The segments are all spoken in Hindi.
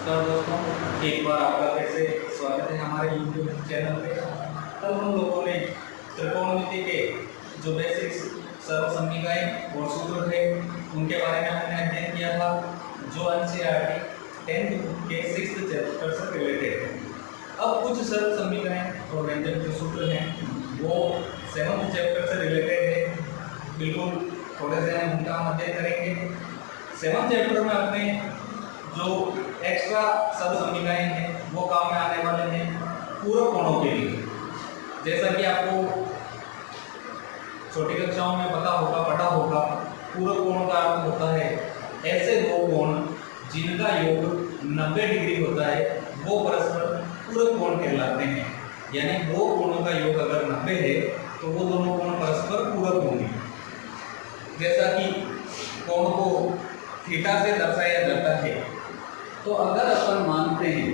नमस्कार दोस्तों, एक बार आपका फिर से स्वागत है हमारे YouTube चैनल पे। कल हम लोगों ने त्रिकोणमिति के जो बेसिक्स सर्वसम्मिकाएं और सूत्र थे उनके बारे में हमने अध्ययन किया था, जो NCERT 10th के 6th चैप्टर से रिलेटेड है। अब कुछ सर्वसम्मिकाएं और व्यंजक जो सूत्र हैं वो 7th चैप्टर से रिलेटेड है। बिल्कुल थोड़े से हम उनका अध्ययन करेंगे। 7th चैप्टर में अपने जो एक्स्ट्रा सर्वसम्मिकाएं हैं वो काम में आने वाले हैं पूरक कोणों के लिए। जैसा कि आपको छोटी कक्षाओं में पढ़ा होगा, पूरक कोण का अर्थ होता है ऐसे दो कोण जिनका योग 90 डिग्री होता है वो परस्पर पूरक कोण कहलाते हैं। यानी दो कोणों का योग अगर 90 है तो वो दोनों कोण परस्पर पूरक होंगे। जैसा कि कोण को थीटा से दर्शाया जाता है, तो अगर अपन मानते हैं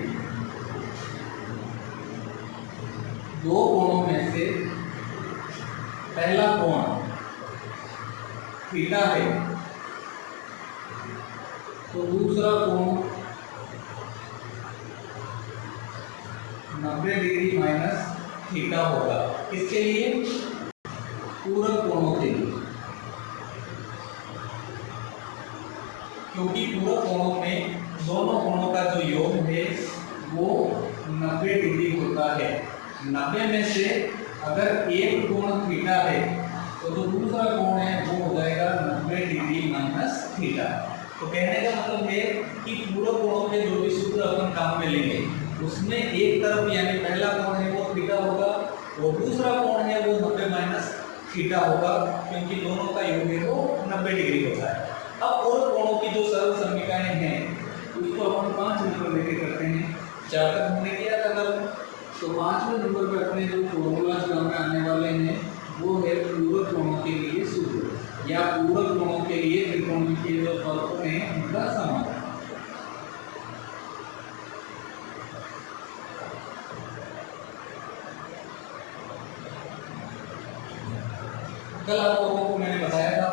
दो कोणों में से पहला कोण थीटा है तो दूसरा कोण 90 डिग्री माइनस थीटा होगा। किसके लिए? पूरक कोणों के लिए। क्योंकि पूरक कोणों में दोनों कोणों का जो योग है वो 90 डिग्री होता है। 90 में से अगर एक कोण थीटा है तो जो दूसरा कोण है वो हो जाएगा 90 डिग्री माइनस थीटा। तो कहने का मतलब है कि पूरक कोणों के जो भी सूत्र अपन काम में लेंगे उसमें एक तरफ यानी पहला कोण है वो थीटा होगा और दूसरा कोण है वो 90 माइनस थीटा होगा, क्योंकि दोनों का योग है वो 90 डिग्री होता है। अब पूरक कोणों की जो सर्वसम्मिकाएं हैं उसको अपन 5 नंबर लेके करते हैं। 4 तक हमने किया था कल, तो 5वें नंबर पे अपने जो फॉर्मूला काम में आने वाले हैं वो है पूरक कोणों के लिए सूत्र या पूरक कोणों के लिए त्रिकोणमिति के जो फर्क हैं उनका समाधान। कल आप लोगों को मैंने बताया था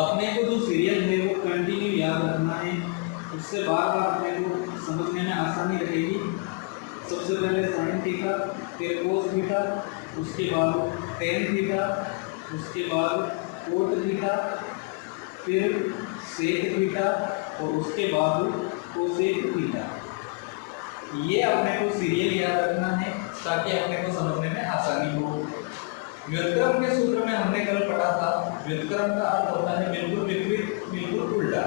अपने को जो सीरियल है वो कंटिन्यू याद रखना है, उससे बार बार अपने को समझने में आसानी रहेगी। सबसे पहले साइन थीटा, फिर कोस थीटा, उसके बाद टेन थीटा, उसके बाद कोट थीटा, फिर सेक थीटा और उसके बाद कोसेक थीटा। ये अपने को सीरियल याद रखना है ताकि अपने को समझने में आसानी हो। व्युत्क्रम के सूत्र में हमने कल पढ़ा था, व्युत्क्रम का अर्थ होता है बिल्कुल विपरीत, बिल्कुल उल्टा।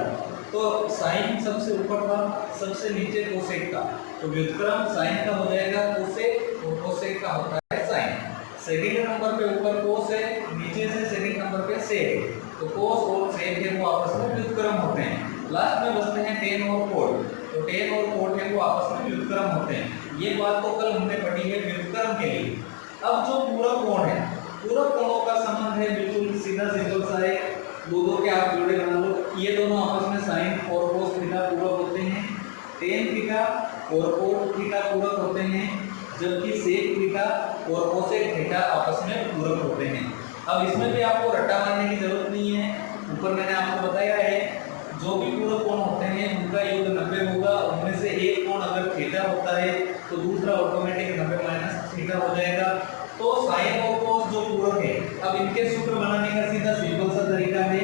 तो साइन सबसे ऊपर था, सबसे नीचे कोसेक था, तो व्युत्क्रम साइन का हो जाएगा कोसेक और कोसेक का होता है साइन। सेकंड नंबर पे ऊपर कोस है, नीचे से सेकंड नंबर पे सेक, तो कोस और सेक है वो आपस में व्युत्क्रम होते हैं। लास्ट में बचते हैं टेन और कोट, तो टेन और कोट है वो आपस में व्युत्क्रम होते हैं। ये बात तो कल हमने पढ़ी है व्युत्क्रम के लिए। अब जो पूरक कोण है, पूरक कोणों का संबंध है बिल्कुल सीधा सिंपल सा है, दो के आप जोड़े बना लो। ये दोनों आपस में साइन और कोस थीटा पूरक होते हैं, टेन थीटा और कोट थीटा पूरक होते हैं, जबकि सेक थीटा और कोसेक थीटा आपस में पूरक होते हैं। अब इसमें भी आपको रट्टा मारने की जरूरत नहीं है, ऊपर मैंने आपको बताया है जो भी पूरक कोण होते हैं उनका योग 90 होगा। उनमें से एक कोण अगर थीटा होता है तो दूसरा ऑटोमेटिक 90 माइनस थीटा हो जाएगा। तो साइन और कोस जो पूरक है, अब इनके सूत्र बनाने का सीधा सिंपल सा तरीका है।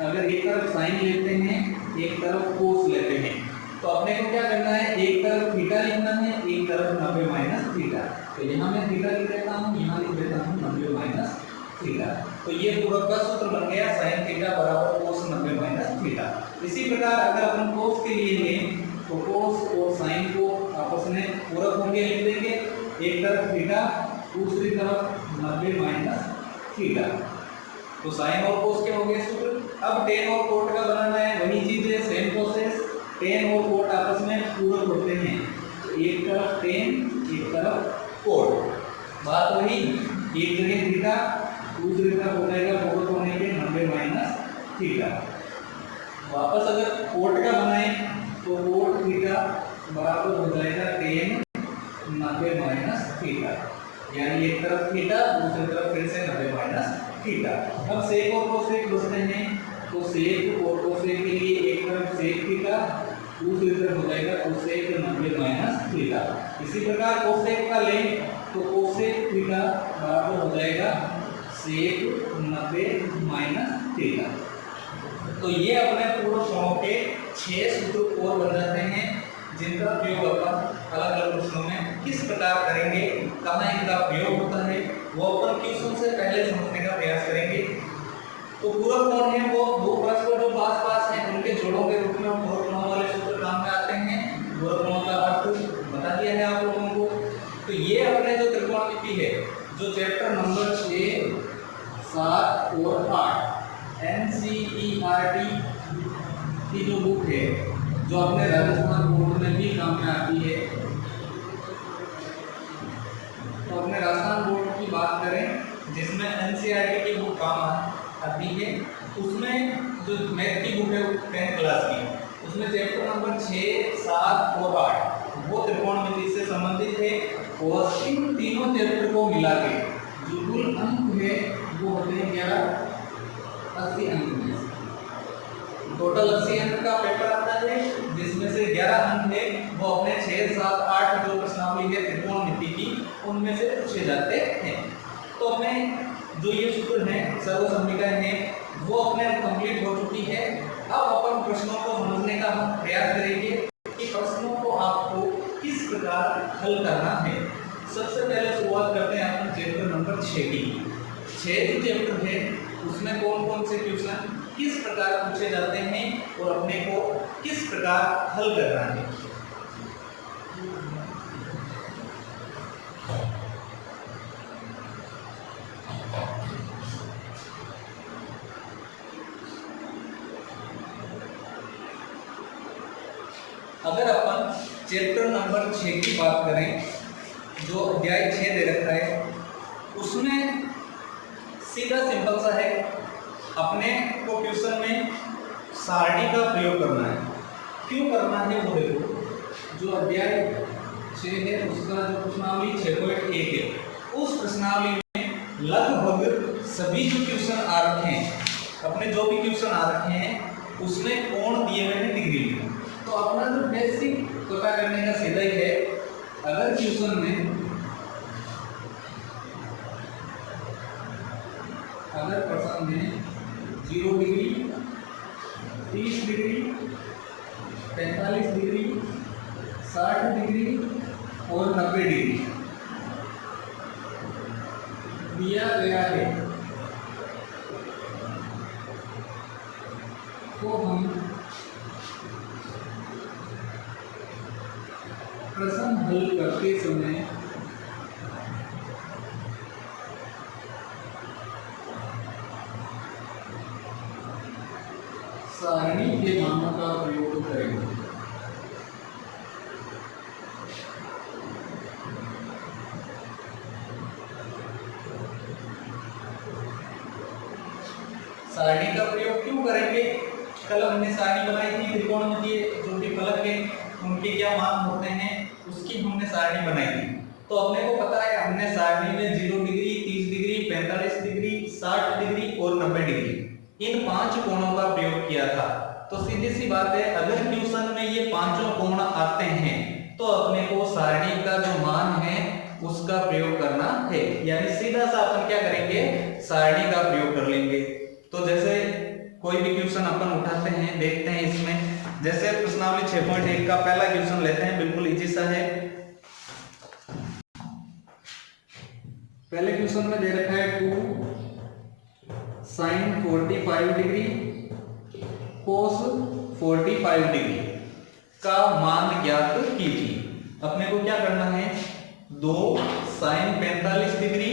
अगर एक तरफ साइन लेते हैं, एक तरफ कोस लेते हैं, तो अपने को क्या करना है, एक तरफ थीटा लिखना है, एक तरफ 90 माइनस थीटा। तो यहाँ मैं थीटा लिख देता हूँ, यहाँ लिख देता हूँ 90 माइनस थीटा। तो ये पूरक का सूत्र बन गया साइन थीटा बराबर कोस 90 माइनस थीटा। इसी प्रकार अगर अपन कोस के लिए लें तो कोस और साइन को आपस में पूरक होंगे, लिख देंगे एक तरफ थीटा, दूसरी तरफ 90 माइनस थीटा। तो साइन और कोस के हो गए सूत्र। अब टेन और कोट का बनाना है, वही चीज है, सेम प्रोसेस। टेन और कोट आपस में पूरक होते हैं, तो एक तरफ टेन, एक तरफ कोट। बात वही, एक जगह थीटा, दूसरी तरफ हो जाएगा पूरक होने के 90 माइनस थीटा। वापस अगर कोट का बनाए तो कोट थीटा बराबर हो जाएगा टेन 90 माइनस थीटा, यानी एक तरफ थीटा, दूसरी तरफ फिर से 90 माइनस थीटा। अब सेक और कोसेक बचते हैं, तो सेक और कोसेक के लिए एक तरफ सेक थीटा, दूसरी तरफ हो जाएगा कोसेक 90 माइनस थीटा। इसी प्रकार कोसेक का लें तो कोसेक थीटा बराबर हो जाएगा सेक 90 माइनस थीटा। तो ये अपने पूर्ण कोणों के 6 सूत्र और बन जाते हैं, जिनका प्रयोग अपन अलग अलग प्रश्नों में किस प्रकार करेंगे, कहाँ इनका प्रयोग होता है, वो अपन क्वेश्चन से पहले समझने का प्रयास करेंगे। तो पूरक कोण है वो दो परस्पर जो पास पास हैं उनके जोड़ों के रूप में पूरक कोणों वाले सूत्र काम में आते हैं। पूरक कोणों का अर्थ बता दिया है आप लोगों को। तो ये अपने जो त्रिकोणमिति है, जो चैप्टर नंबर 6, 7 और 8 NCERT की जो बुक है, जो अपने राजस्थान बोर्ड में भी काम में आती है, तो अपने राजस्थान बोर्ड की बात करें जिसमें NCERT की बुक काम आती है, उसमें जो मैथ की बुक है 10th क्लास की, उसमें चैप्टर नंबर 6, 7 और 8 वो त्रिकोणमिति से संबंधित है। और इन तीनों चैप्टर को मिला के जो कुल अंक है वो होते हैं 80 अंक में। टोटल 80 अंक का पेपर आता है, जिसमें से 11 अंक है वो अपने 6, 7, 8 जो प्रश्नावली है त्रिकोणमिति की उनमें से पूछे जाते हैं। तो अपने जो ये सूत्र हैं, सर्वसम्मिकाएं हैं, वो अपने कंप्लीट हो चुकी है। अब अपन प्रश्नों को समझने का हम प्रयास करेंगे कि प्रश्नों को आपको किस प्रकार हल करना है। सबसे पहले शुरुआत करते हैं अपन चैप्टर नंबर 6 की। 6 जो चैप्टर है उसमें कौन कौन से क्वेश्चन किस प्रकार पूछे जाते हैं और अपने को किस प्रकार हल करना है। अगर अपन चैप्टर नंबर 6 की बात करें, जो अध्याय 6 दे रखा है, उसमें सीधा सिंपल सा है, अपने को क्वेश्चन में सारणी का प्रयोग करना है। क्यों करना है वो देखो, जो अध्याय 6 है उसका जो प्रश्नावली 6.1 है, उस प्रश्नावली में लगभग सभी जो क्वेश्चन आ रखे हैं, अपने जो भी क्वेश्चन आ रखे हैं उसमें कोण दिए हुए हैं डिग्री में। तो अपना जो बेसिक पता करने का सीधा ही है, अगर क्वेश्चन में अगर प्रश्न में 0 डिग्री, 30 डिग्री, 45 डिग्री, 60 डिग्री और 90 डिग्री दिया गया है, तो हम प्रश्न हल करते समय सारणी के मानों का प्रयोग करेंगे। सारणी का प्रयोग क्यों करेंगे? कल हमने सारणी बनाई थी त्रिकोणमितीय जो भी फलक है उनके क्या मान होते हैं उसकी हमने सारणी बनाई थी। तो अपने को पता है हमने सारणी में 0 डिग्री, 30 डिग्री, 45 डिग्री, 60 डिग्री और 90 डिग्री इन 5 कोणों का प्रयोग किया था। तो सीधी सी बात है, अगर क्वेश्चन में ये पांचों कोण आते हैं तो अपने को सारणी का जो मान है उसका प्रयोग करना है, यानी सीधा सा अपन क्या करेंगे, सारणी का प्रयोग कर लेंगे। तो जैसे कोई भी क्वेश्चन अपन उठाते हैं, देखते हैं इसमें, जैसे प्रश्नावली 6.1 का पहला क्वेश्चन लेते हैं, बिल्कुल इजी सा है। पहले क्वेश्चन में दे रखा है 2 sin 45 डिग्री cos 45 डिग्री का मान ज्ञात कीजिए। अपने को क्या करना है, 2 sin 45 डिग्री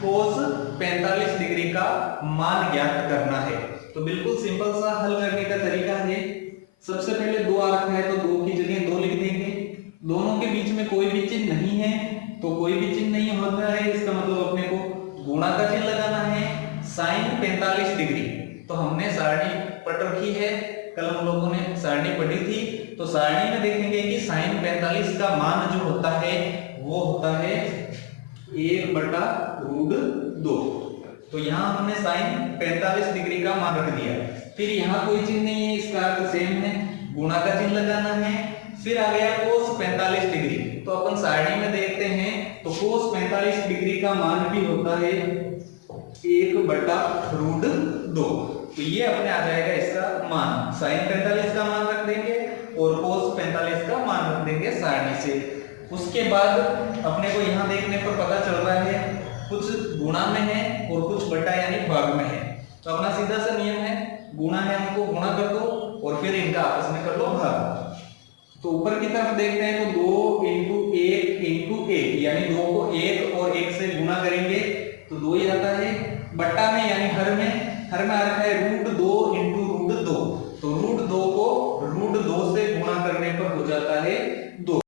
cos 45 डिग्री का मान ज्ञात करना है। तो बिल्कुल सिंपल सा हल करने का तरीका है, सबसे पहले 2 आ रखा है तो 2 की जगह 2 लिख देंगे। दोनों के बीच में कोई भी चिन्ह नहीं है तो कोई भी चिन्ह नहीं होता है, इसका मतलब अपने को गुणा का चिन्ह लगाना है। sin 45 डिग्री तो हमने सारणी पढ़ रखी है, कल हम लोगों ने सारणी पढ़ी थी, तो सारणी में देखेंगे कि sin 45 का मान जो होता है वो होता है 1/√2। तो यहाँ हमने sin 45 डिग्री का मान रख दिया। फिर यहाँ कोई चिन्ह नहीं है, इसका अर्थ सेम है, गुणा का चिन्ह लगाना है। फिर आ गया cos 45 डिग्री, तो अपन सारणी में देखते हैं तो cos 45 डिग्री का मान भी होता है 1/√2। तो ये अपने आ जाएगा इसका मान, sin 45 का मान रख देंगे और cos 45 का मान रख देंगे सारणी से। उसके बाद अपने को यहाँ देखने पर पता चल रहा है कुछ गुणा में है और कुछ बटा यानी भाग में है। तो अपना सीधा सा नियम है, गुणा है हमको गुणा कर दो और फिर इनका आपस में कर लो भाग। तो ऊपर की तरफ देखते हैं तो 2 × 1 × 1 यानी 2 को 1 और 1 से गुणा करेंगे तो 2 ही आता है। बट्टा में यानी हर में आ रखा है √2 × √2, तो √2 को √2 से गुणा करने पर हो जाता है 2,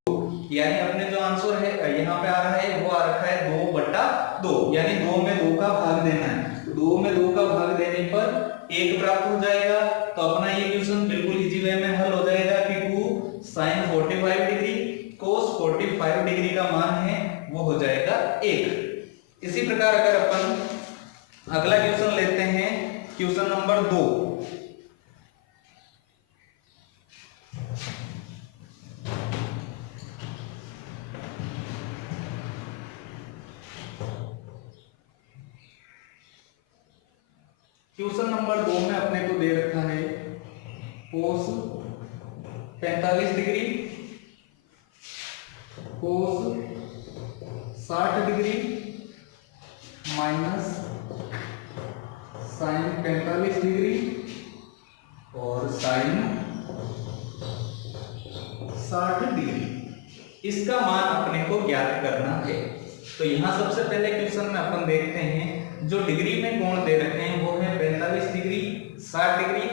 यानी अपने जो आंसर है यहाँ पे आ रहा है वो आ रखा है 2/2, यानी 2 में 2 का भाग देना है। तो 2 में 2 का भाग देने पर 1 प्राप्त हो जाएगा। तो अपना ये क्वेश्चन बिल्कुल इजी वे में हल हो जाएगा कि 2 sin 45 डिग्री cos 45 डिग्री का मान है वो हो जाएगा 1। इसी प्रकार अगर अपन अगला क्वेश्चन लेते हैं, क्वेश्चन नंबर 2। क्वेश्चन नंबर 2 में अपने को दे रखा है cos 45 degree cos 60 degree minus sin 45 degree और sin 60 डिग्री। इसका मान अपने को ज्ञात करना है। तो यहाँ सबसे पहले क्वेश्चन में अपन देखते हैं जो डिग्री में कोण दे रखे हैं वो है 45 डिग्री, 60 डिग्री,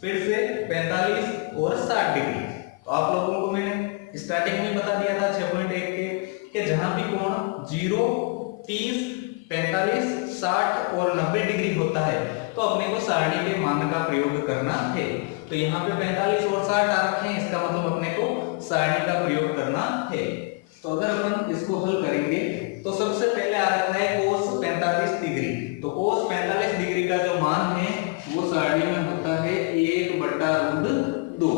फिर से 45 और 60 डिग्री। तो आप लोगों को मैंने स्टार्टिंग में बता दिया था 6.1 के कि जहां भी कोण 0, 30, 45, 60 और 90 डिग्री होता है तो अपने को सारणी के मान का प्रयोग करना है। तो यहाँ पे 45 और 60 आ रखे हैं, इसका मतलब अपने को सारणी का प्रयोग करना है। तो अगर अपन इसको हल करेंगे तो सबसे पहले आ रहा है cos 45 डिग्री। तो cos 45 डिग्री का जो मान है वो सारणी में होता है 1/√2।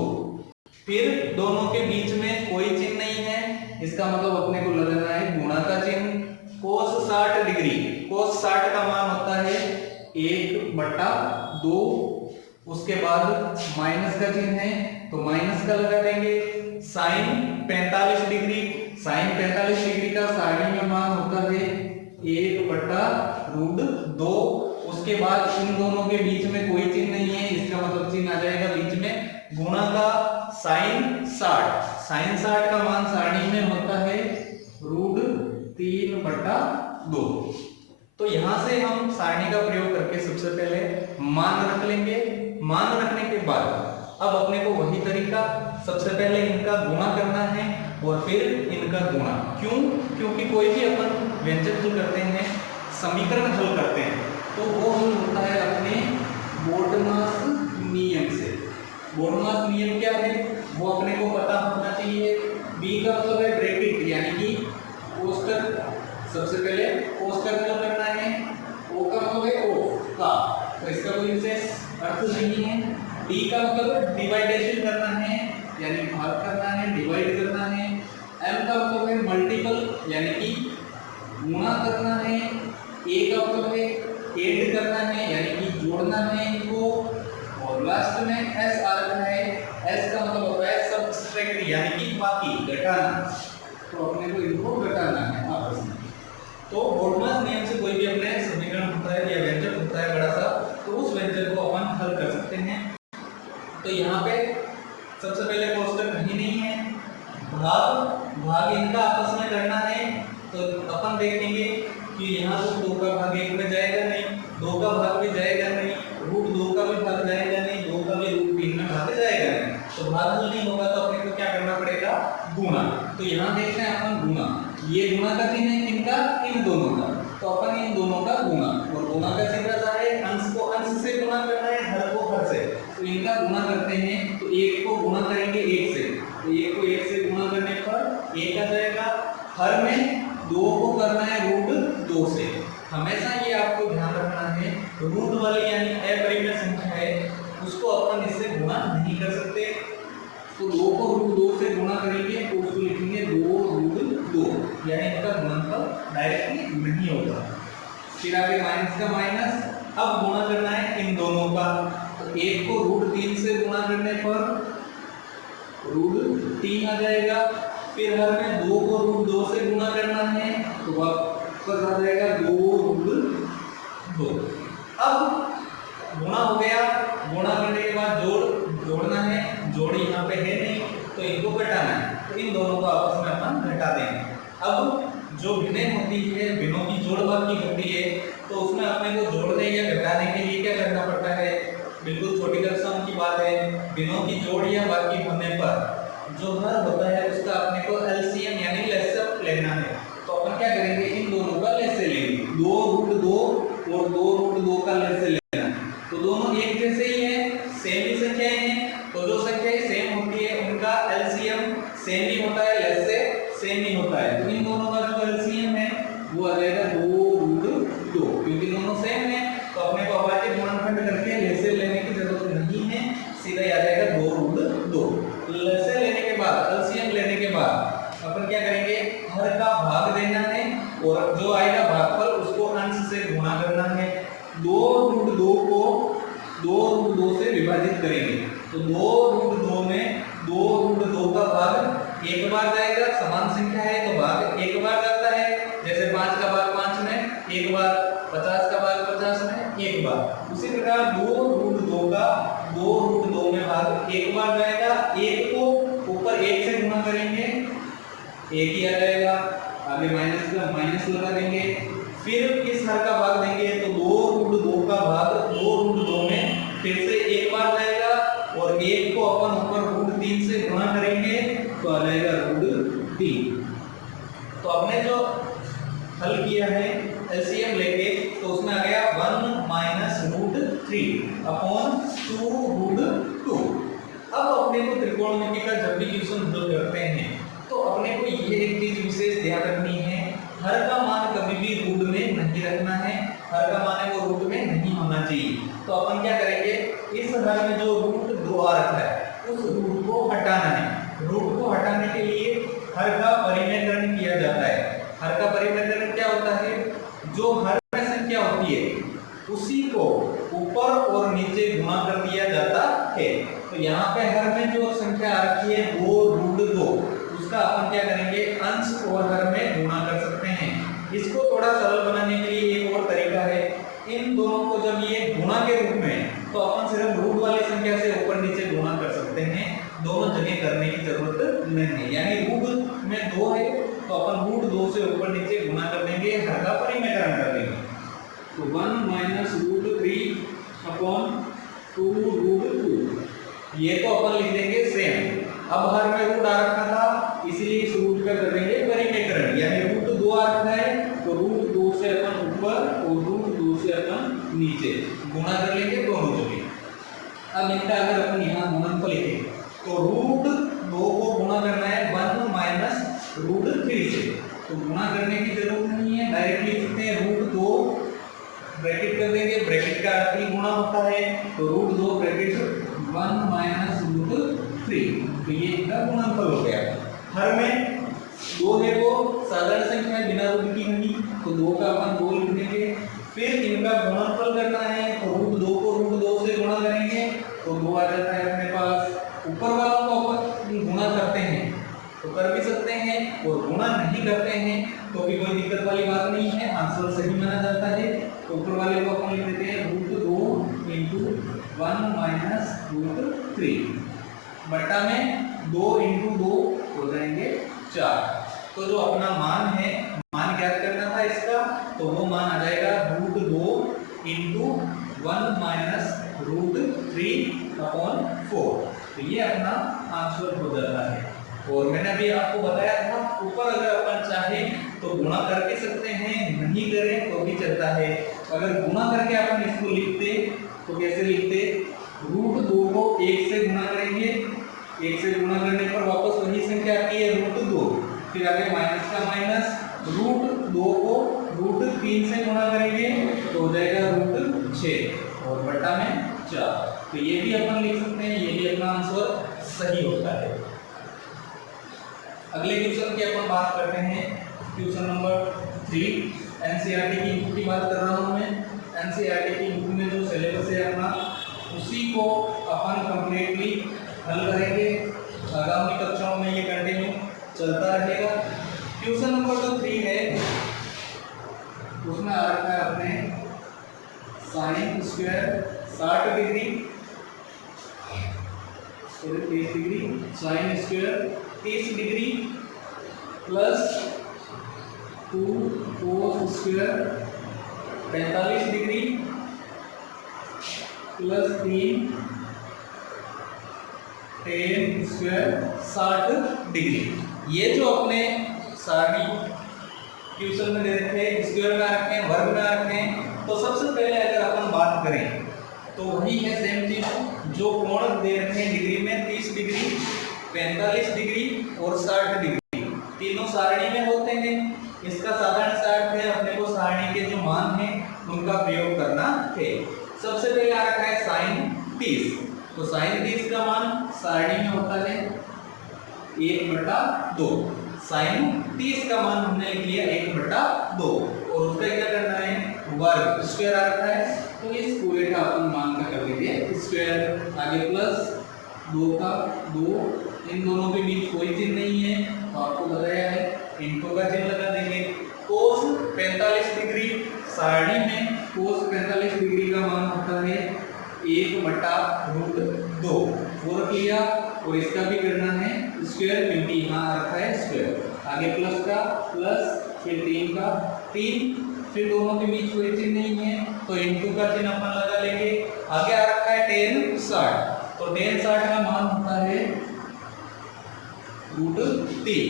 फिर दोनों के बीच में कोई चिन्ह नहीं है, इसका मतलब अपने को लगाना है गुणा का चिन्ह। cos 60 डिग्री, cos 60 का मान होता है 1/2। उसके बाद माइनस का चिन्ह है तो माइनस का लगा देंगे। sin 45 डिग्री, sin 45 डिग्री का सारणी में मान होता है 1/√2। उसके बाद इन दोनों के बीच में कोई चिन्ह नहीं है, इसका मतलब चिन्ह आ जाएगा बीच में गुणा का sin 60। sin 60 का मान सारणी में होता है √3/2। तो यहां से हम सारणी का प्रयोग करके सबसे पहले मान रख लेंगे। मान रखने के बाद अब अपने को वही तरीका, सबसे पहले इनका गुणा करना है और फिर इनका गुणा। क्यों? क्योंकि कोई भी अपन व्यंजक हल करते हैं, समीकरण हल करते हैं तो वो हल होता है अपने बोल्ट्जमान नियम से। बोल्ट्जमान नियम क्या है वो अपने को पता होना चाहिए। बी का मतलब है ब्रैकेट यानी कि कोष्टक, सबसे पहले कोष्टक हल करना है। ओ का मतलब है ओ का, तो इसका कोई विशेष अर्थ नहीं है। डी का मतलब डिवाइडेशन करना है यानी भाग करना है, डिवाइड करना है। एम का मतलब है मल्टीपल यानी कि गुणा करना है। ए का मतलब है ऐड करना है यानी कि जोड़ना है इनको। और लास्ट में एस आ रहा है, एस का मतलब होता है सबट्रैक्ट यानी कि बाकी, घटाना। तो अपने को इनको घटाना है आपस में। तो बोल्ट्जमान नियम से कोई भी अपने समीकरण होता है या व्यंजक होता है बड़ा सा, तो उस व्यंजक को अपन हल कर सकते हैं। तो यहाँ पे सबसे पहले कोष्टक कहीं नहीं है, भाग इनका आपस में करना है। तो अपन देखेंगे कि यहाँ से 2 का भाग 1 में जाएगा नहीं, 2 का भाग भी जाएगा नहीं, √2 का भी भाग जाएगा नहीं, 2 का भी √3 में भाग जाएगा नहीं। तो भाग हल नहीं होगा तो अपने को क्या करना पड़ेगा? गुणा। तो यहाँ देखते हैं अपन गुणा, ये गुणा का चिन्ह है किनका? इन दोनों का। तो अपन इन दोनों का गुणा, और गुणा का चिन्ह रहता है अंश को अंश से गुणा करना है, हर को हर से। तो इनका गुणा करते हैं तो 1 को गुणा करेंगे 1 से, तो 1 को 1 से गुणा करने पर 1 आ जाएगा। हर में 2 को करना है √2 से। हमेशा ये आपको ध्यान रखना है, रूट वाली यानी अपरिमेय संख्या है उसको अपन इससे गुणा नहीं कर सकते। तो 2 को रूट 2 से गुणा करेंगे तो उसको लिखेंगे 2 रूट 2, यानी इनका गुणनफल डायरेक्टली नहीं होगा। फिर आगे माइनस का माइनस, अब गुणा करना है इन दोनों का, तो 1 को रूट 3 से गुणा करने पर रूट 3 आ जाएगा। फिर हर में 2 को रूट 2 से गुणा करना है तो वापस आ जाएगा 2 रूट 2। अब गुणा हो गया, गुणा करने के बाद जोड़ना है, जोड़ यहाँ पे है नहीं तो इनको घटाना है, तो इन दोनों को आपस में अपन घटा देंगे। अब जो भिन्नें होती है, भिन्नों की जोड़ भाग की होती है, तो उसमें अपने को जोड़ने या घटाने के लिए क्या करना पड़ता है, बिल्कुल छोटी कक्षाओं की बात है, भिन्नों की जोड़ या भाग की होने पर जो हर होता है उसका अपने को एलसीएम यानी लसागु लेना है। तो अपन क्या करेंगे, इन दोनों का लसागु लेंगे, 2 रूट 2 और 2 रूट 2 का लसागु लेना है। तो दोनों एक जैसे ही है, सेम ही संख्याएं हैं, तो जो संख्याएं सेम होती है उनका एलसीएम सेम ही होता है, लसागु सेम ही होता है। तो इन दोनों का जो एलसीएम है वो आ जाएगा 2 रूट 2, क्योंकि दोनों सेम है तो अपने को अभाज्य गुणनखंड करके लसागु लेने की जरूरत नहीं है, सीधा आ जाएगा 2 रूट 2। लसागु लेने के बाद, एलसीएम लेने के बाद अपन क्या करेंगे, हर का भाग देना है और जो आएगा भागफल उसको अंश से गुणा करना है। 2 रूट 2 को 2 रूट 2 से विभाजित करेंगे, तो 2 रूट 2 में 2 रूट 2 का भाग एक बार जाएगा, समान संख्या है तो भाग एक बार जाता है, जैसे 5 का भाग 5 में एक बार, 50 का भाग 50 में एक बार। उसी प्रकार 2 रूट 2 का 2 रूट 2 में भाग एक बार जाएगा, एक को ऊपर 1 से गुणा करेंगे, एक ही आ जाएगा, आगे माइनस का माइनस लगा देंगे, फिर इस हर का भाग देंगे तो 2 रूट 2 का भाग 2 रूट 2 में फिर से एक बार जाएगा और एक को अपन ऊपर रूट 3 से गुणा करेंगे तो आ जाएगा रूट 3। तो आपने जो हल किया है एलसीएम लेके, तो उसमें आ गया 1 माइनस रूट 3 अपॉन 2 रूट 2। अब अपने को त्रिकोणमिति का जब भी क्वेश्चन हल करते हैं तो अपने को ये एक चीज विशेष ध्यान रखनी है, हर का मान कभी भी रूट में नहीं रखना है, हर का मान है वो रूट में नहीं होना चाहिए। तो अपन क्या करेंगे, इस हर में जो रूट 2 आ रखा है उस रूट को हटाना है। रूट को हटाने के लिए हर का परिमेयकरण किया जाता है। हर का परिमेयकरण क्या होता है, जो हर में संख्या होती है उसी को ऊपर और नीचे गुणा कर दिया जाता है। तो यहाँ पे हर में जो संख्या आ रखी है वो रूट 2, उसका अपन क्या करेंगे, अंश और हर में गुणा कर सकते हैं। इसको थोड़ा सरल बनाने के लिए एक और तरीका है, इन दोनों को जब ये गुणा के रूप में, तो अपन सिर्फ रूट वाली संख्या से ऊपर नीचे गुणा कर सकते हैं, दोनों जगह करने की जरूरत नहीं है। यानी रूट में 2 है तो अपन रूट 2 से ऊपर नीचे गुणा कर देंगे, हर का परिमेयकरण कर देंगे, तो 1 माइनस रूट 3 अपॉन 2 रूट 2, ये तो अपन लिख देंगे सेम। अब हर में रूट आ रखा था इसलिए इस रूट का कर देंगे परिमेयकरण, यानी रूट 2 आ रखा है तो रूट 2 से अपन ऊपर और रूट 2 से अपन नीचे गुणा कर लेंगे दोनों जगह। अब इनका अगर अपन यहाँ गुणनफल लिखें तो रूट 2 को गुणा करना है 1 माइनस रूट 3 से, तो गुणा करने की जरूरत नहीं है, डायरेक्टली लिख सकते हैं रूट 2 ब्रैकेट कर देंगे, ब्रैकेट का अर्थ ही गुणा होता है, तो रूट 2 ब्रैकेट 1 माइनस रूट 3, तो ये इनका गुणनफल हो गया। हर में 2 है वो साधारण संख्या है बिना रूट की नहीं, तो 2 का अपन 2 लिख देंगे। फिर इनका गुणनफल करना है तो रूट 2 को रूट 2 से गुणा करेंगे तो 2 आ जाता है अपने पास। ऊपर वालों को अपन गुणा करते हैं तो कर भी सकते हैं और गुणा नहीं करते हैं तो भी कोई दिक्कत वाली बात नहीं है, आंसर सही माना जाता है। तो ऊपर वाले को अपन लिख देते हैं रूट 2 इंटू 1 माइनस रूट 3 बटा में 2 इंटू 2 हो जाएंगे 4। तो जो अपना मान है, मान ज्ञात करना था इसका, तो वो मान आ जाएगा root 2 into 1 minus root 3 upon 4। तो ये अपना आंसर हो जाता है। और मैंने अभी आपको बताया था ऊपर अगर अपन चाहे तो गुणा कर भी सकते हैं, नहीं करें तो भी चलता है। अगर गुणा करके अपन इसको लिखते तो कैसे लिखते, रूट 2 को 1 से गुणा करेंगे, 1 से गुणा करने पर वापस वही संख्या आती है रूट 2, फिर आगे माइनस का माइनस, रूट 2 को रूट 3 से गुणा करेंगे तो हो जाएगा रूट 6 और बटा में 4। तो ये भी अपन लिख सकते हैं, ये भी अपना आंसर सही होता है। अगले क्वेश्चन की अपन बात करते हैं, क्वेश्चन नंबर 3। एनसीईआरटी की बुक की बात कर रहा हूँ मैं। एनसीईआरटी की बुक में जो सिलेबस है अपना, उसी को अपन कंप्लीटली हल करेंगे। आगामी कक्षाओं में ये कंटिन्यू चलता रहेगा। क्वेश्चन नंबर जो 3 है उसमें आ रखा है अपने sine square 60 degree, 30 degree, sine square 30 degree plus 2 cos square 45 degree plus 3 ten square 60 degree. ये जो अपने सारी क्वेश्चन में दे रखे हैं, स्क्वायर में रखे हैं, वर्ग में रखे हैं, तो सबसे पहले अगर अपन बात करें तो वही है सेम चीज जो कोण दे रखे हैं डिग्री में, 30 डिग्री, 45 डिग्री और 60 डिग्री, तीनों सारणी में होते हैं। इसका साधारण सा अर्थ है अपने को सारणी के जो मान हैं उनका प्रयोग करना है। सबसे पहले आ रखा है साइन 30, तो साइन 30 का मान सारणी में होता है 1/2। साइन 30 का मान हमने लिख लिया 1/2 और उसका क्या करना है, वर्ग स्क्वायर आ रखा है, तो इस पूरे का अपन मान का कर लीजिए स्क्वायर। आगे प्लस 2 का 2, इन दोनों के बीच कोई चिन्ह नहीं है तो आपको बताया है इनको का चिन्ह लगा देंगे। कोस 45 डिग्री, सारणी में कोस 45 डिग्री का मान होता है 1/√2 वो रख लिया, और इसका भी करना है स्क्वायर क्योंकि यहाँ रखा है स्क्वायर। आगे प्लस का प्लस, फिर 3 का 3, फिर दोनों के बीच कोई चिन्ह नहीं है तो इनटू का चिन्ह अपन लगा लेंगे। आगे आ रखा है tan 60, तो tan 60 का मान होता है √3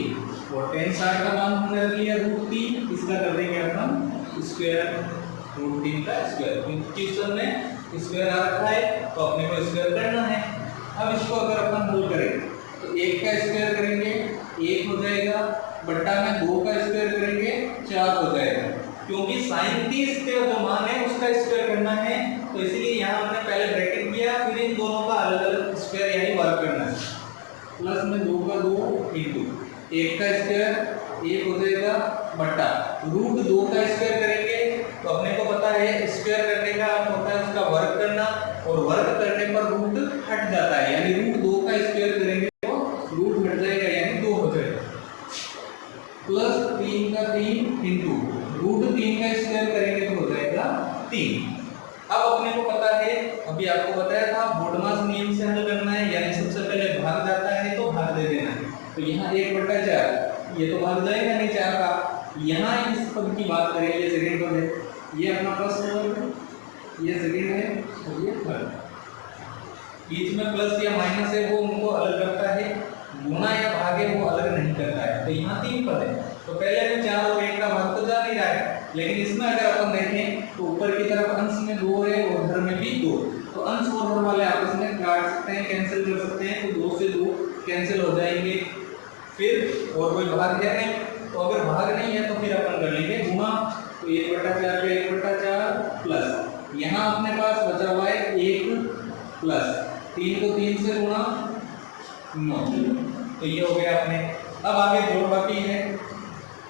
और tan 60 का मान हमने रख लिया √3, इसका कर देंगे अपन स्क्वायर √3 का स्क्वायर। क्वेश्चन में स्क्वायर आ रखा है तो अपने को स्क्वायर करना है। अब इसको अगर अपन हल करें तो 1 का स्क्वायर करेंगे 1 हो जाएगा, बट्टा में 2 का स्क्वायर करेंगे 4 हो जाएगा, क्योंकि साइन 30 का जो मान है उसका स्क्वायर करना है, तो इसीलिए यहाँ हमने पहले ब्रैकेट किया, फिर इन दोनों का अलग अलग स्क्वायर यानी वर्ग करना है। प्लस में 2 का 2 इंटू 1 का स्क्वायर 1 हो जाएगा, बट्टा √2 का स्क्वायर करेंगे तो अपने को पता है स्क्वायर करने का होता है उसका वर्ग करना, और वर्ग करने पर रूट हट जाता है, यानी √2 का स्क्वायर करेंगे तो रूट हट जाएगा यानी 2 हो जाएगा। प्लस 3 का 3 इंटू √3 का स्क्वायर करेंगे तो हो जाएगा 3। अब अपने को पता है, अभी आपको बताया था बोडमास नियम से हल करना है, यानी सबसे पहले भाग जाता है तो भाग दे देना है। तो यहाँ 1/4 ये तो भाग जाएगा नहीं 4 का। यहाँ इस पद की बात करें, ये सेकंड पद है, ये अपना प्लस है, ये सेकंड है और ये थर्ड। बीच में प्लस या माइनस है वो उनको अलग करता है, गुणा या भाग है वो अलग नहीं करता है। तो यहाँ 3 पद है, तो पहले में 4 और 1 का भाग तो जा नहीं रहा है, लेकिन इसमें अगर अपन देखें तो ऊपर की तरफ अंश में 2 है और धर में भी 2, तो अंश और धर वाले आपस में काट सकते हैं, कैंसिल कर सकते हैं, तो 2 से 2 कैंसिल हो जाएंगे। फिर और कोई भाग है नहीं, तो अगर भाग नहीं है तो फिर अपन कर लेंगे गुणा, तो 1/4 पे 1/4 प्लस यहाँ अपने पास बचा हुआ है 1 प्लस 3 को 3 से गुणा 9, तो ये हो गया अपने। अब आगे जोड़ बाकी है,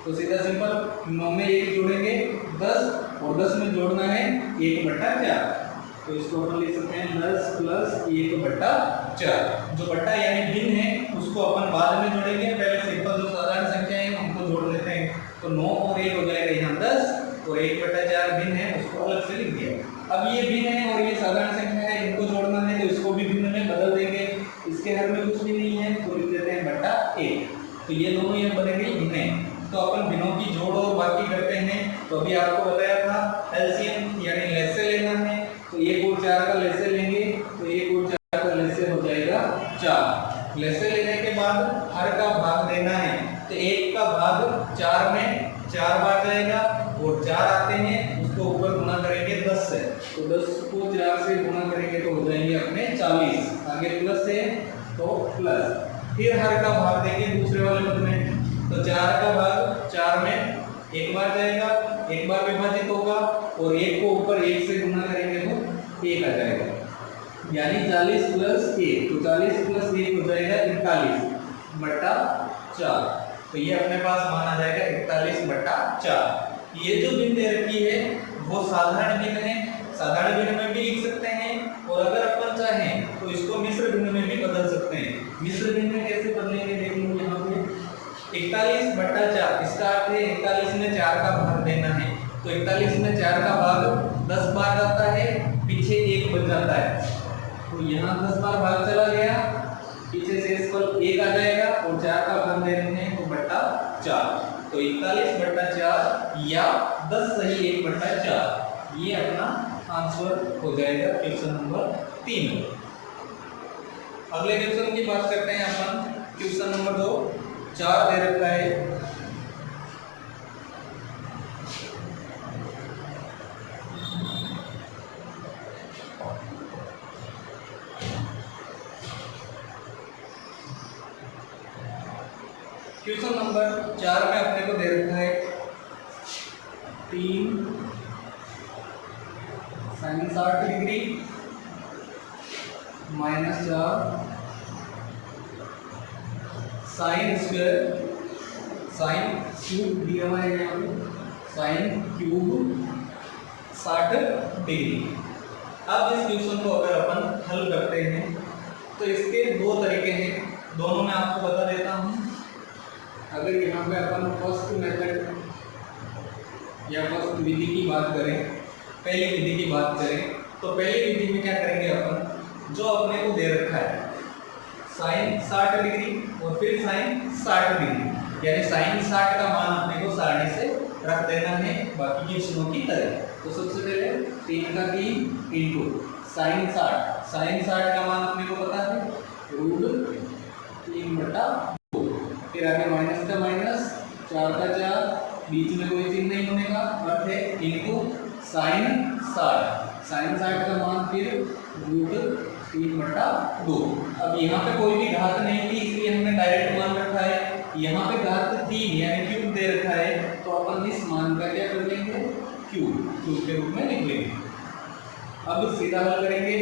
तो सीधा सिंपल 9 में 1 जोड़ेंगे 10 और 10 में जोड़ना है 1/4, तो इसको अपन लिख सकते हैं 10 प्लस 1/4। जो बट्टा यानी भिन्न है उसको अपन बाद में जोड़ेंगे, पहले सिंपल जो साधारण संख्या है उनको जोड़ लेते हैं, तो 9 और 1 हो जाएगा यहाँ 10 और 1/4 भिन्न है उसको अलग से लिख दिया। अब ये भिन्न है और ये साधारण संख्या है, इनको जोड़ना है तो इसको भी भिन्न में बदल देंगे, इसके हर में कुछ भी नहीं है तो लिख देते हैं /1, तो ये दोनों ये बनेंगे भिन्न। तो अपन भिन्नों की जोड़ और बाकी करते हैं, तो अभी आपको बताया था एलसीएम यानी लैसे लेना है, तो 1 और 4 का लैसे लेंगे तो 1 और 4 का लैसे हो जाएगा 4। लैसे लेने के बाद हर का भाग देना है, तो 1 का भाग 4 में 4 बार जाएगा और 4 आते हैं उसको ऊपर गुणा करेंगे 10 से, तो 10 को 4 से गुणा करेंगे तो हो जाएंगे अपने 40। आगे प्लस है तो प्लस, फिर हर का भाग देंगे दूसरे वाले पद में, तो 4 का भाग 4 में 1 बार जाएगा, 1 बार विभाजित होगा और 1 को ऊपर 1 से गुणा करेंगे तो 1 आ जाएगा। यानी 40 प्लस 1, तो 40 प्लस 1 हो जाएगा 41/4। तो ये अपने पास मान आ जाएगा 41/4। ये जो भिन्न दे रखी है वो साधारण भिन्न है, साधारण भिन्न में भी लिख सकते हैं, और अगर अपन चाहें तो इसको मिश्र भिन्न में भी बदल सकते हैं। मिश्र भिन्न में कैसे बदलेंगे देखेंगे यहाँ पे 41/4, इसका अर्थ है 41 में 4 का भाग देना है, तो 41 में 4 का भाग 10 बार जाता है, पीछे 1 बच जाता है, तो यहाँ 10 बार भाग चला गया, पीछे शेषफल 1 आ जाएगा और 4 का भाग दे रहे हैं तो बट्टा 4, तो 41/4 या 10 सही 1/4, ये अपना आंसर हो जाएगा क्वेश्चन नंबर 3। अगले क्वेश्चन की बात करते हैं अपन, क्वेश्चन नंबर 2। 4 दे रखा है, क्वेश्चन नंबर 4 में अपने को दे रखा है 3 sin 60 degree -4 sine square sine cube दिया हुआ है यहाँ पे, साइन क्यूब 60 डिग्री। अब इस क्वेश्चन को अगर अपन हल करते हैं तो इसके दो तरीके हैं, दोनों मैं आपको बता देता हूँ। अगर यहाँ पे अपन फर्स्ट मेथड या फर्स्ट विधि की बात करें, पहली विधि की बात करें, तो पहली विधि में क्या करेंगे अपन, जो अपने को दे रखा है साइन 60 डिग्री और फिर साइन 60 डिग्री, यानी साइन 60 का मान अपने को सारणी से रख देना है बाकी के क्वेश्चनों की तरह। तो सबसे पहले 3 का 3 इंटू साइन 60 का मान अपने को पता है √3/2, फिर आगे माइनस का माइनस, 4 का 4, बीच में कोई चिन्ह नहीं होने का अर्थ है, इंटू साइन 60 का मान फिर √3/2। अब यहाँ पे कोई भी घात नहीं थी इसलिए हमने डायरेक्ट मान रखा है, यहाँ पे घात 3 यानी क्यूब दे रखा है, तो अपन इस मान का क्या कर लेंगे, क्यूब के रूप में लिख लेंगे। अब सीधा हल करेंगे,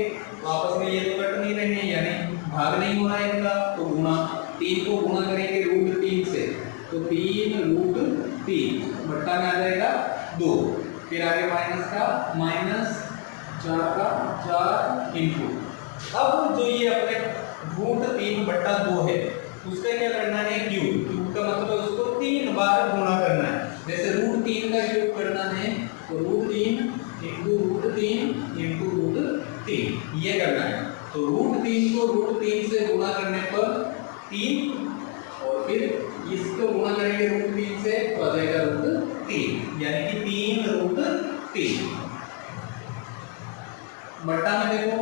आपस में ये तो कट नहीं रहे यानी भाग नहीं हो रहा है इनका, तो गुणा 3 को गुणा करेंगे √3 से, तो 3√3 बट्टा में आ जाएगा 2, फिर आगे माइनस का माइनस, 4 का 4 इंटू, अब जो ये अपने √3/2 है उसका क्या करना है, क्यूब का मतलब है उसको 3 बार गुणा करना है। जैसे √3 का क्यूब करना है तो √3 इंटू √3 इंटू √3 ये करना है, तो √3 को √3 से गुणा करने पर 3 और फिर इसको गुणा करेंगे √3 से तो आ जाएगा √3, यानी कि 3√3 बट्टा में देखो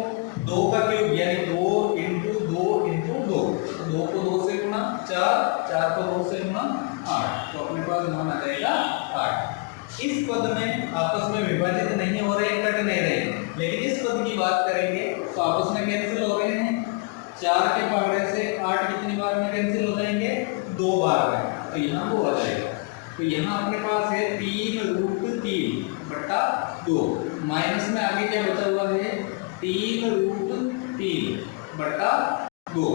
2 का क्यूब यानी 2 इंटू 2 इंटू 2, 2 को 2 से गुणा 4 को 2 से गुणा 8, तो अपने पास मान आ जाएगा 8। इस पद में आपस में विभाजित नहीं हो रहे, कट नहीं रहे, लेकिन इस पद की बात करेंगे तो आपस में कैंसिल हो रहे हैं। 4 के पकड़े से 8 कितनी बार में कैंसिल हो जाएंगे, 2 बार में, तो यहाँ 2 आ जाएगा। तो यहाँ अपने पास है 3√3/2, माइनस में आगे क्या बचा हुआ है 3√3/2।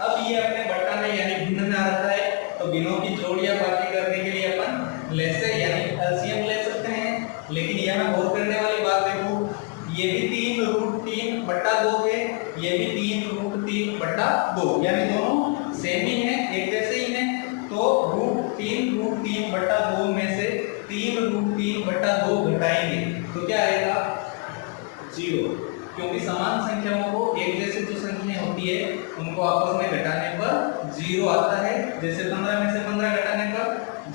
अब ये अपने बट्टा में यानी भिन्न में आ रहा है, तो भिन्नों की जोड़ियां बाकी करने के लिए अपन लेसे यानी एलसीएम ले सकते हैं, लेकिन यहाँ गौर करने वाली बात देखो, ये भी 3√3/2 है, ये भी 3√3/2, यानी दोनों सेम ही है, एक जैसे ही है, तो √3/2 में से 3√3/2 घटाएंगे तो क्या आएगा 0, क्योंकि समान संख्याओं को एक जैसे जो संख्याएं होती है उनको आपस में घटाने पर 0 आता है, जैसे 15 में से 15 घटाने पर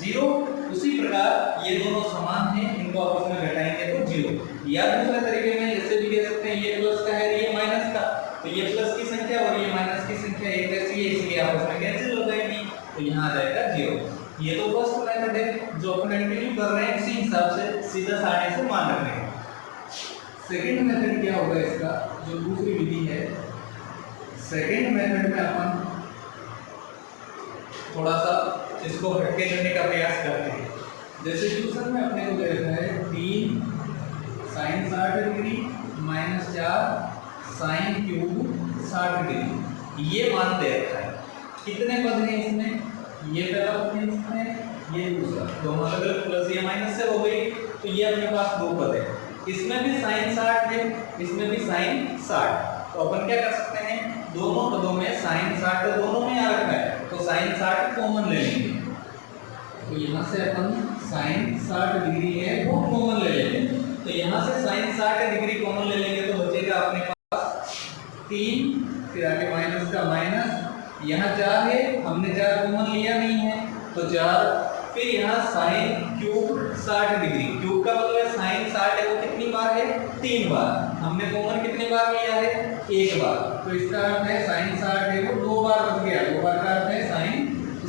0, उसी प्रकार ये दोनों समान हैं, इनको आपस में घटाएंगे तो 0। या दूसरे तरीके में ऐसे भी कह सकते हैं ये प्लस का है ये माइनस का, तो ये प्लस की संख्या और ये माइनस की संख्या एक जैसी है इसलिए आपस में कैंसिल हो जाएगी, तो यहाँ आ जाएगा 0। ये तो फर्स्ट मेथड है जो अपन कंटिन्यू कर रहे हैं, इसी हिसाब से सीधा सारणी से मान रख रहे हैं। सेकंड मेथड क्या होगा इसका, जो दूसरी विधि है, सेकंड मेथड में अपन थोड़ा सा इसको हटके करने का प्रयास करते हैं। जैसे क्वेश्चन में अपने को दे रखा है 3 sin 60 degree -4 sine cube 60 degree, ये मान दे रखा है। कितने पद हैं इसमें, ये पहला पद है इसमें, ये दूसरा, दोनों अलग अलग प्लस या माइनस से हो गई, तो ये अपने पास दो पद है। इसमें भी साइन 60 है, इसमें भी साइन 60, तो अपन क्या कर सकते हैं, दोनों पदों में साइन 60 दोनों में आ रखा है, तो साइन 60 कॉमन ले लेंगे। तो यहाँ से अपन साइन 60 डिग्री है वो कॉमन ले लेंगे, तो यहाँ से साइन 60 डिग्री कॉमन ले लेंगे तो बचेगा अपने पास 3, फिर आगे माइनस का माइनस, यहाँ 4 है, हमने 4 कॉमन लिया नहीं है तो 4, फिर यहाँ साइन क्यूब 60 डिग्री, क्यूब का मतलब है साइन 60 है वो कितनी बार है, 3 बार, हमने कॉमन कितनी बार लिया है, 1 बार, तो इसका अर्थ है साइन 60 है वो 2 बार बच गया, 2 बार का अर्थ है साइन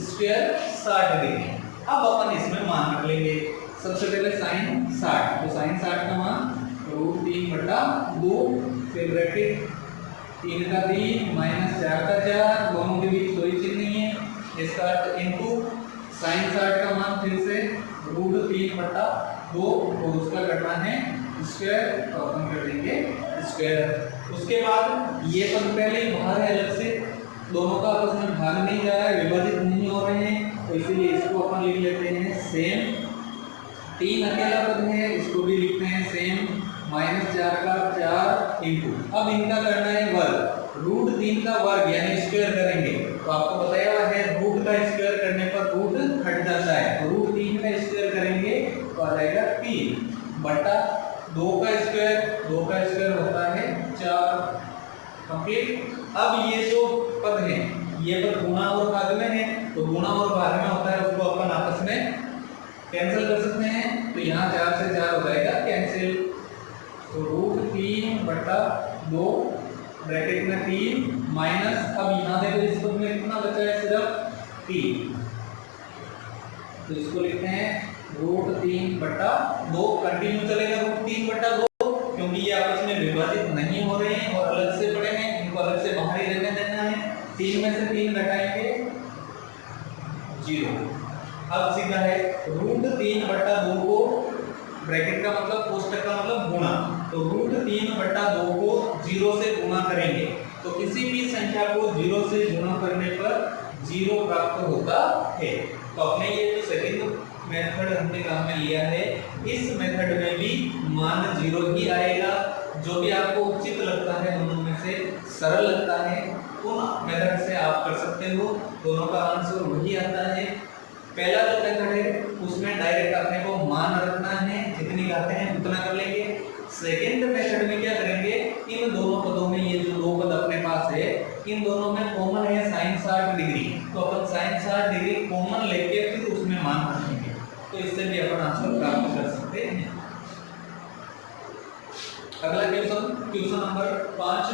स्क्वायर 60 डिग्री। अब अपन इसमें मान रख लेंगे, सबसे पहले साइन 60, तो साइन 60 का मान √3/2, फिर ब्रैकेट 3 का 3 माइनस 4 का 4, दोनों के बीच कोई चिन्ह नहीं है, इसका अर्थ इनटू साइन 60 का मान फिर से √3/2 और उसका करना है स्क्वायर, तो अपन कर देंगे स्क्वायर। उसके बाद ये पद पहले ही बाहर है अलग से, दोनों का आपस में भाग नहीं जा रहा है, विभाजित नहीं हो रहे हैं, तो इसीलिए इसको अपन लिख लेते हैं सेम। 3 अकेला पद है, इसको भी लिखते हैं सेम, -4 का 4 इंटू, अब इनका करना है वर्ग, √3 का वर्ग यानी स्क्वायर करेंगे, तो आपको बताया हुआ है रूट का स्क्वायर करने पर रूट हट जाता है, तो √3 का स्क्वायर करेंगे तो आ जाएगा 3 बटा 2 का स्क्वायर, 2 का स्क्वायर होता है 4, कंप्लीट। अब ये जो पद है ये पद गुणा और भाग में है, तो गुणा और भाग में होता है उसको अपन आपस में कैंसिल कर सकते हैं, तो यहाँ 4 से 4 हो जाएगा कैंसिल, तो √3/2 ब्रैकेट में 3 माइनस, अब यहाँ देखो इस पद में कितना बचा है, सिर्फ 3, तो इसको लिखते हैं √3/2, कंटिन्यू चलेगा √3/2 क्योंकि ये आपस में विभाजित नहीं हो रहे हैं और अलग से पड़े हैं, इनको अलग से बाहर ही रहने देना है। 3 में से 3 घटाएंगे 0, अब सीधा है √3/2 को, ब्रैकेट का मतलब कोष्टक का मतलब गुणा, तो √3/2 को 0 से गुणा करेंगे, तो किसी भी संख्या को 0 से गुणा करने पर 0 प्राप्त होता है। तो अपने ये जो सेकंड मेथड हमने काम में लिया है, इस मेथड में भी मान 0 ही आएगा, जो भी आपको उचित लगता है दोनों में से सरल लगता है उन मेथड से आप कर सकते हो, दोनों का आंसर वही आता है। पहला जो मेथड है उसमें डायरेक्ट अपने को मान रखना है, जितनी गाते हैं उतना कर लेंगे। सेकंड मेथड में क्या करेंगे, इन दोनों पदों में ये जो दो पद अपने पास है इन दोनों में कॉमन है साइन 60 डिग्री, तो अपन साइन 60 डिग्री कॉमन लेके फिर उसमें मान रखेंगे, तो इससे भी अपन आंसर प्राप्त कर सकते हैं। अगला क्वेश्चन नंबर 5,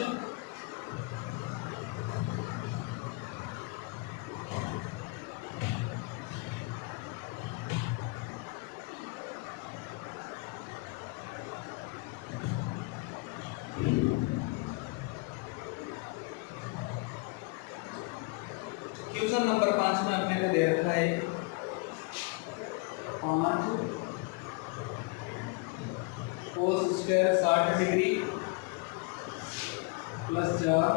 क्वेश्चन नंबर 5 में अपने को दे रखा है 5 cos square 60 degree plus 4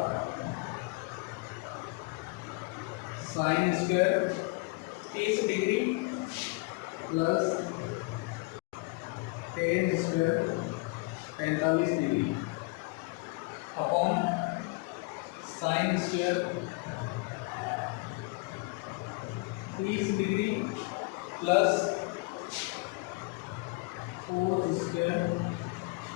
sine square 30 degree plus ten square 45 degree upon sine square 30 degree plus cos square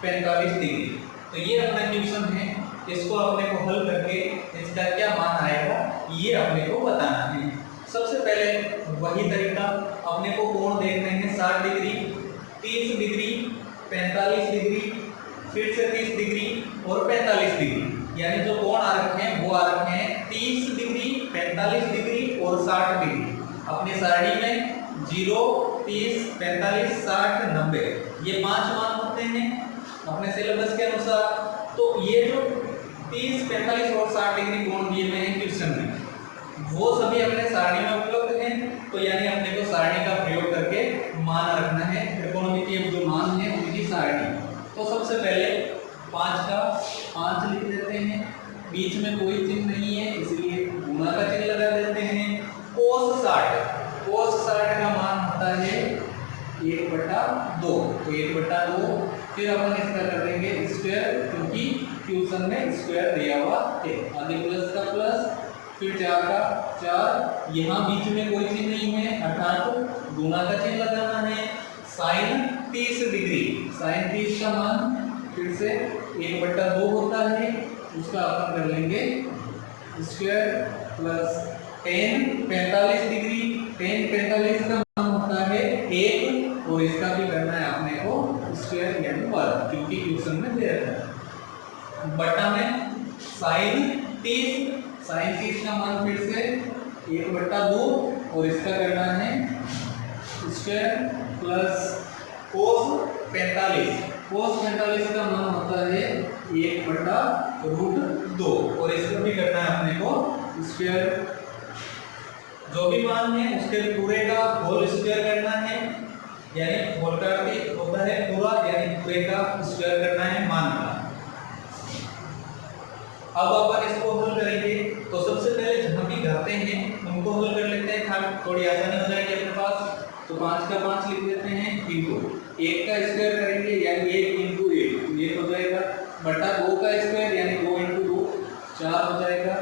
45 degree. तो ये अपना क्वेश्चन है, इसको अपने को हल करके इसका क्या मान आएगा ये अपने को बताना है। सबसे पहले वही तरीका, अपने को कोण देखने हैं 60 डिग्री, 30 डिग्री, 45 डिग्री, फिर से 30 डिग्री और 45 डिग्री, यानी जो कोण आ रखे हैं वो आ रखे हैं 30 डिग्री, 45 डिग्री और 60 डिग्री। अपनी सारणी में 0, 30, 45, 60, 90 ये 5 मान होते हैं अपने सिलेबस के अनुसार। तो ये जो 30, 45 और 60 डिग्री कोण दिए हुए हैं क्वेश्चन में वो सभी अपने सारणी में उपलब्ध हैं, तो यानी अपने को सारणी का प्रयोग करके मान रखना है, त्रिकोणमितीय जो मान है उनकी सारणी। तो सबसे पहले 5 का 5 लिख देते बीच में कोई चिन्ह नहीं है इसलिए गुणा का चिन्ह लगा देते हैं। cos 60 का मान होता है 1/2, तो 1/2 फिर अपन इसका कर देंगे स्क्वायर, क्योंकि क्वेश्चन में स्क्वायर दिया हुआ है। आगे प्लस का प्लस, फिर 4 का 4, यहाँ बीच में कोई चिन्ह नहीं है अर्थात गुणा का चिन्ह लगाना है। sin 30 डिग्री, sin 30 का मान फिर से 1/2 होता है, उसका अपन कर लेंगे square plus tan 45 degree, tan 45 का मान होता है 1 और इसका भी करना है अपने को स्क्वायर यानी वर्ग, क्योंकि क्वेश्चन में दे रखा है। बटा में sin 30 का मान फिर से 1/2 और इसका करना है स्क्वायर प्लस cos 45 का मान होता है 1/√2 और इसको भी करना है अपने को स्क्वायर। जो भी मान है उसके पूरे का होल स्क्वायर करना है, यानी होल का अर्थ होता है पूरा, यानी पूरे का स्क्वायर करना है मान का। अब अपन इसको हल करेंगे तो सबसे पहले जहां भी घाते हैं उनको हल कर लेते हैं, थोड़ी आसानी हो जाएगी अपने पास। तो 5 का 5 लिख देते हैं इनटू 1 का स्क्वायर करेंगे यानी 1 × 1 ये हो जाएगा, बटा 2 का स्क्वायर यानी 2 × 2 4 हो जाएगा,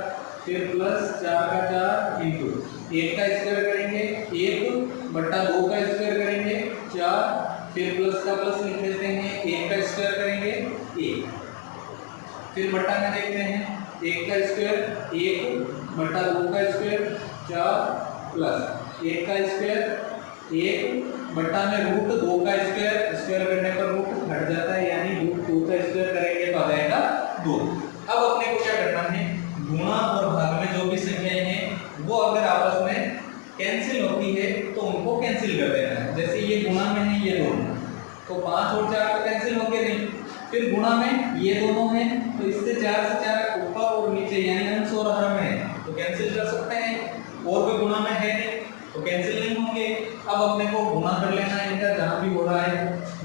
फिर प्लस 4 का 4 इनटू 1 का स्क्वायर करेंगे 1/2 का स्क्वायर करेंगे 4, फिर प्लस का प्लस लिख देते हैं 1 का स्क्वायर करेंगे 1, फिर बटा में देखते हैं 1 का स्क्वायर 1/2 का स्क्वायर 4 प्लस 1 का स्क्वायर 1 बटा में √2 का स्क्वायर करने पर रूट घट जाता है यानी √2 का स्क्वायर करेंगे तो आ जाएगा 2। अब अपने को क्या करना है, गुणा और भाग में जो भी संख्याएं हैं वो अगर आपस में कैंसिल होती है तो उनको कैंसिल कर देना है। जैसे ये गुणा में है ये दोनों, तो 5 और 4 तो कैंसिल होंगे नहीं, फिर गुणा में ये दोनों हैं तो इससे 4 से 4 ऊपर और नीचे यानी अंश और हर में तो कैंसिल कर सकते हैं, और भी गुणा में है नहीं तो कैंसिल नहीं होंगे। अब अपने को गुणा कर लेना है इनका जहां भी हो रहा है,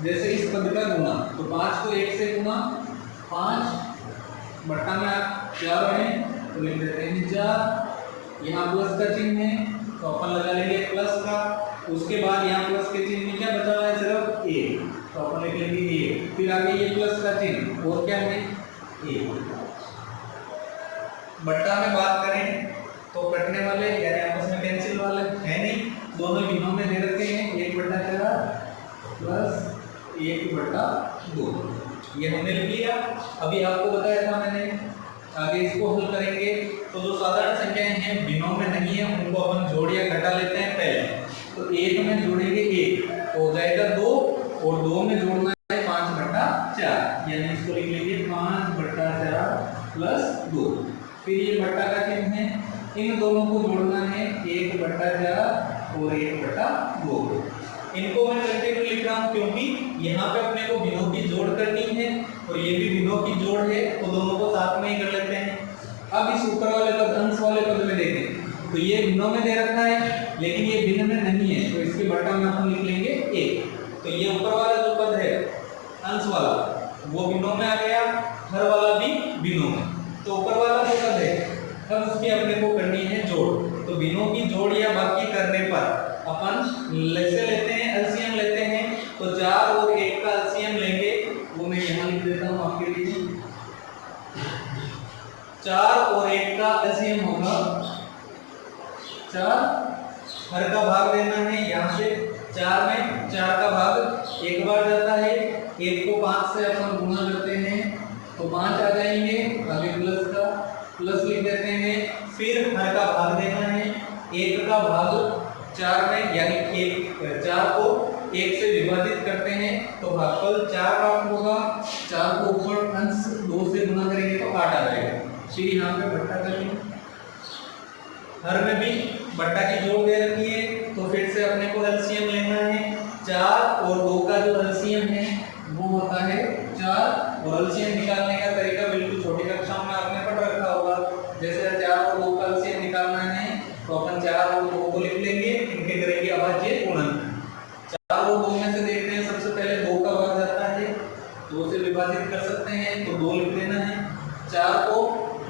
जैसे इस पद का गुणा तो 5 को 1 से गुणा 5 बटा में 4 है तो लिख देते हैं 4, यहाँ प्लस का चिन्ह है तो अपन लगा लेंगे प्लस का, उसके बाद यहाँ प्लस के चिन्ह में क्या बचा हुआ है सिर्फ 1 तो अपन लिख लेंगे 1, फिर आगे ये प्लस का चिन्ह और क्या है 1। बट्टा में बात करें तो कटने वाले यानी आपस में कैंसिल वाले है नहीं, दोनों भिन्नों में दे रखे हैं 1/4 प्लस 1/2 ये हमने लिख लिया। अभी आपको बताया था मैंने, आगे इसको हल करेंगे तो जो साधारण संख्याएं हैं भिन्नों में नहीं है उनको अपन जोड़ या घटा लेते हैं पहले। तो 1 में जोड़ेंगे 1 तो हो जाएगा 2 और 2 में जोड़ना है 5/4 यानी इसको लिख लेंगे 5/4 प्लस 2, फिर ये बट्टा का चिन्ह है, इन दोनों को जोड़ना है 1/4 और 1/2। इनको मैं कंटिन्यू लिख रहा हूँ क्योंकि यहाँ पे अपने को भिन्नों की जोड़ करनी है और ये भी भिन्नों की जोड़ है तो दोनों को साथ में ही कर लेते हैं। अब इस ऊपर वाले पद अंश वाले पद में देखें तो ये भिन्नों में दे रखा है लेकिन ये भिन्न में नहीं है तो इसके बट्टा में हम लिख लेंगे 1। तो ये ऊपर वाला जो पद है अंश वाला वो भिन्नों में आ गया, हर वाला भी भिन्नों में, तो ऊपर वाला जो पद है अब उसकी अपने को करनी है जोड़। तो भिन्नों की जोड़ या बाकी करने पर अपन ऐसे लेते हैं एलसीएम लेते हैं तो 4 और 1 का एलसीएम लेंगे, वो मैं यहाँ लिख देता हूँ आपके लिए। 4 और 1 का एलसीएम होगा 4, हर का भाग देना है यहाँ से 4 में 4 का भाग एक बार जाता है, 1 को 5 से अपन गुणा करते हैं तो 5 आ जाएंगे, आगे प्लस का प्लस लिख देते हैं, फिर हर का भाग देना है 1 का भाग 4 में यानी 4 को 1 से विभाजित करते हैं तो भागफल 4 प्राप्त होगा, 4 को ऊपर अंश 2 से गुणा करेंगे तो 8 आ जाएगा। फिर यहाँ पे बट्टा करेंगे, हर में भी बट्टा की जोड़ दे रखी है तो फिर से अपने को एलसीएम लेना है, 4 और 2 का जो एलसीएम है वो होता है 4 और एलसीएम निकालने का तरीका बिल्कुल छोटी कक्षाओं में आपने पढ़ रखा होगा। जैसे 4 और 2 का एलसीएम निकालना है तो अपन 4 और 2 को लिख लेंगे, इनके करेंगे अभाज्य गुणन। 4 और 2 में से देखते हैं सबसे पहले 2 का भाग जाता है, 2 से विभाजित कर सकते हैं तो 2 लिख देना है, 4 को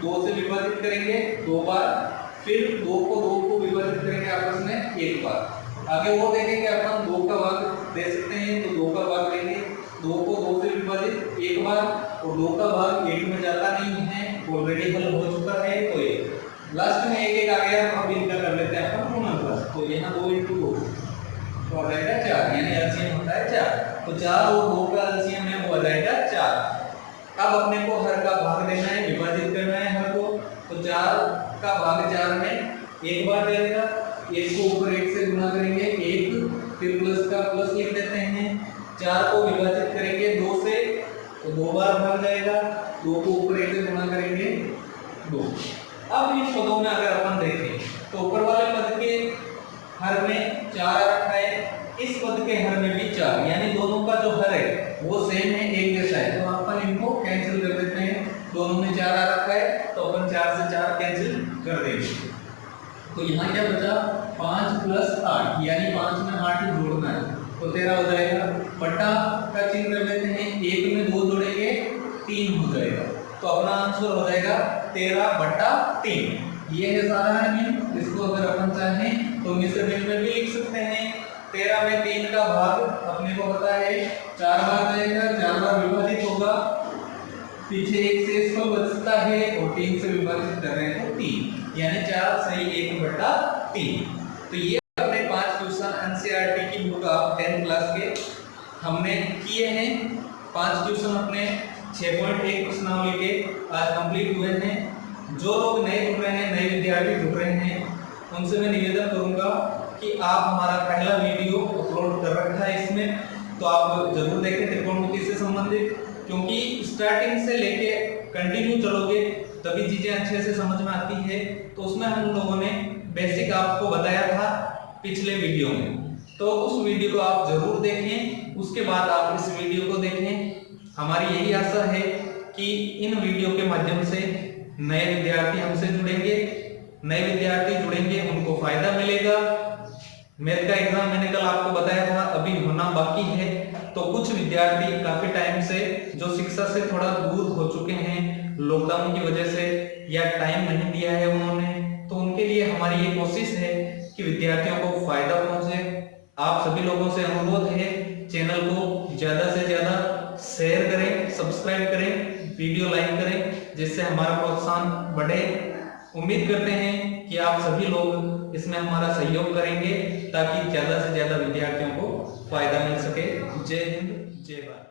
2 से विभाजित करेंगे 2 बार, फिर 2 को विभाजित करेंगे आपस में 1 बार। आगे वो देखेंगे अपन 2 का भाग दे सकते हैं तो 2 का भाग लेंगे, 2 को 2 से विभाजित 1 बार, और 2 का भाग 1 में जाता नहीं है, ऑलरेडी हल हो चुका है। तो ये लास्ट में 1 आ गया, अब इनका कर लेते हैं अपन गुणनफल। तो यहाँ 2 × 2 तो आ जाएगा 4, यानी एलसीएम होता है 4। तो 4 और 2 का एलसीएम है वो आ जाएगा 4। अब अपने को हर का भाग देना है, विभाजित करना है हर को। तो 4 का भाग 4 में 1 बार जाएगा, 1 को ऊपर 1 से गुना करेंगे 1, फिर प्लस का प्लस लिख देते हैं। 4 को विभाजित करेंगे 2 से तो 2 बार भाग जाएगा, 2 को ऊपर 1 से गुना करेंगे 2। अब इन पदों में अगर अपन देखें तो ऊपर वाले पद के हर में 4 आ रखा है, इस पद के हर में भी 4, यानी दोनों का जो हर है वो सेम है, एक जैसा है। तो अपन इनको कैंसिल कर देते हैं, दोनों में 4 आ रखा है तो अपन 4 से 4 कैंसिल कर देंगे। तो यहाँ क्या बचा 5 + 8, यानी 5 में 8 जोड़ना है तो 13 हो जाएगा। बटा का चिन्ह कर लेते हैं, 1 में 2 जोड़ेंगे 3 हो जाएगा। तो अपना आंसर हो जाएगा 13/3। ये है सारा नियम। इसको अगर अपन चाहें तो मिश्रण में भी लिख सकते हैं। 13 में 3 का भाग अपने को पता है 4 बार जाएगा, 4 बार विभाजित होगा, पीछे 1 से इसको बचता है और 3 से विभाजित कर रहे हैं तो 3, यानी 4 सही 1/3। तो ये अपने 5 क्वेश्चन एनसीईआरटी की बुक आप 10th क्लास के हमने किए हैं। 5 क्वेश्चन अपने 6.1 प्रश्नावली के आज कंप्लीट हुए हैं। जो लोग नए जुड़ रहे हैं, नए विद्यार्थी जुड़ रहे हैं, उनसे मैं निवेदन करूंगा कि आप हमारा पहला वीडियो अपलोड कर रखा है इसमें, तो आप जरूर देखें त्रिकोणमिति से संबंधित, क्योंकि स्टार्टिंग से लेके कंटिन्यू चलोगे तभी चीजें अच्छे से समझ में आती है। तो उसमें हम लोगों ने बेसिक आपको बताया था पिछले वीडियो में, तो उस वीडियो को आप जरूर देखें, उसके बाद आप इस वीडियो को देखें। हमारी यही आशा है कि इन वीडियो के माध्यम से नए विद्यार्थी हमसे जुड़ेंगे, नए विद्यार्थी जुड़ेंगे, उनको फायदा मिलेगा। मैथ का एग्जाम मैंने कल आपको बताया था अभी होना बाकी है, तो कुछ विद्यार्थी काफी टाइम से जो शिक्षा से थोड़ा दूर हो चुके हैं लॉकडाउन की वजह से, या टाइम नहीं दिया है उन्होंने, तो उनके लिए हमारी ये कोशिश है कि विद्यार्थियों को फायदा पहुंचे। आप सभी लोगों से अनुरोध है चैनल को ज्यादा से ज्यादा शेयर करें, सब्सक्राइब करें, वीडियो लाइक करें, जिससे हमारा प्रोत्साहन बढ़े। उम्मीद करते हैं कि आप सभी लोग इसमें हमारा सहयोग करेंगे ताकि ज्यादा से ज्यादा विद्यार्थियों को फायदा मिल सके। जय हिंद, जय भारत।